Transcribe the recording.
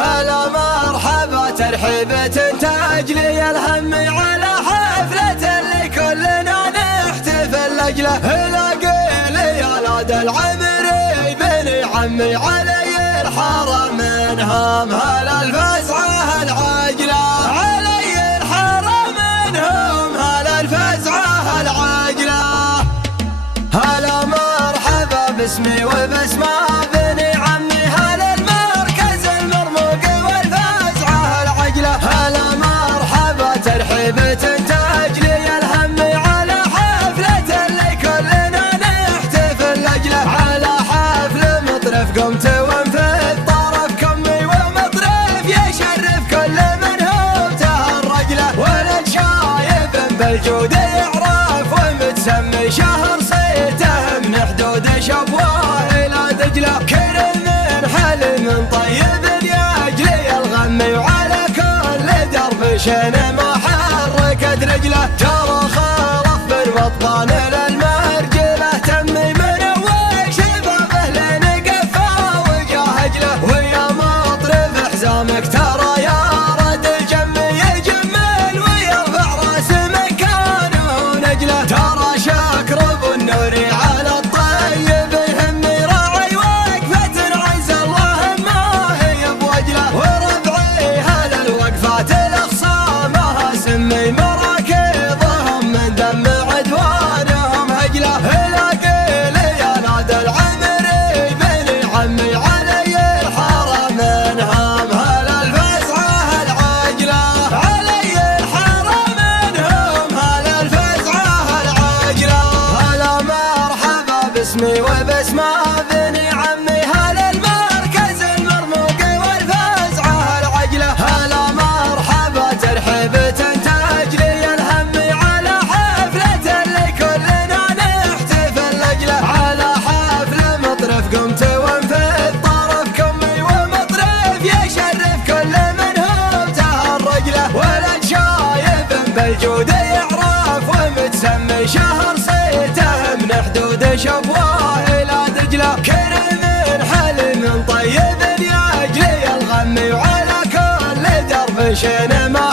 هلا مرحبا ترحيبة تجلي الهم على حفلة اللي كلنا نحتفل لأجله. هلا قيلي يا لاد العمري بني عمي علي الحرم منهم، هلا الفزعة العجلة علي الحرم منهم، هلا الفزعة العجلة. هلا مرحبا باسمي وباسم بني عمي، هلا المركز المرموق والفزعة العجلة. هلا مرحبا ترحيبة تجلي الهم على حفلة اللي كلنا نحتفل لأجله. على حفل مطرف قمت وانفذ طرف كمي ومطرف يشرف كل من هو تهرج له. ولد شايب بالجود يعرف ومتسمي شهر صيته من حدود شبوه إلى دجلة. كل من حلم طيب يجلي الغم وعلى كل درب شين ما حركت رجله. ترى خالف بالبطان للمرجله تمي من اول شبابه لين قفا وجاهج له. ويا مطرف حزامك ترى يا رد الجم يجمل ويرفع راس مكانه نجله. ترى شكر ابو النوري على الطيب يهمي راعي وقفة عز الله ما هي بوجله. وربعي هلا الوقفات الاخصامها سمي مراكضهم من دم عدوانهم هجله. هلا قيلي يا نادى العمري بني عمي علي الحرم منهم، هلا الفزعة العجلة علي الحرم منهم، هلا الفزعة العجلة. هلا مرحبا باسمي وباسم بني عمي، هلا المركز المرموق والفزعة العجلة. هلا مرحبا ترحيبة تجلي الهم على حفلة اللي كلنا نحتفل لأجله. على حفل مطرف قمت وانفذ طرف كمي ومطرف يشرف كل من هو تهرج له. ولد شايب بالجود يعرف ومتسمي شهر صيته من حدود شبوه إلى دجلة. كل من حلم طيب يجلي الغم وعلى كل درب شين ما